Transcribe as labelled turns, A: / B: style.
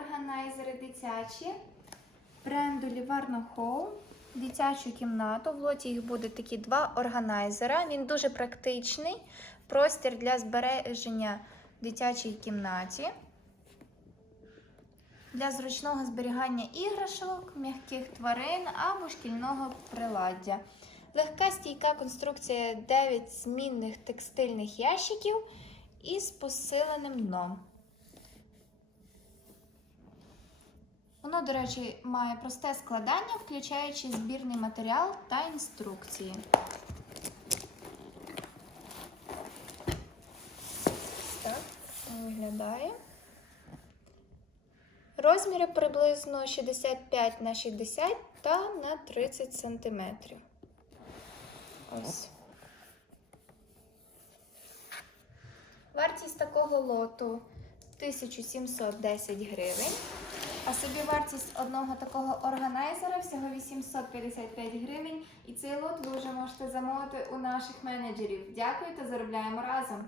A: органайзери дитячі бренду Livarno Home. Дитячу кімнату. В лоті їх буде такі два органайзера. Він дуже практичний. Простір для збереження в дитячій кімнаті. Для зручного зберігання іграшок, м'яких тварин або шкільного приладдя. Легка стійка конструкція 9 змінних текстильних ящиків із посиленим дном. Воно, до речі, має просте складання, включаючи збірний матеріал та інструкції. Так, виглядає. Розміри приблизно 65 на 60 та на 30 см. Ось. Вартість такого лоту 1710 гривень. А собі вартість одного такого органайзера всього 855 гривень. І цей лот ви вже можете замовити у наших менеджерів. Дякую та заробляємо разом!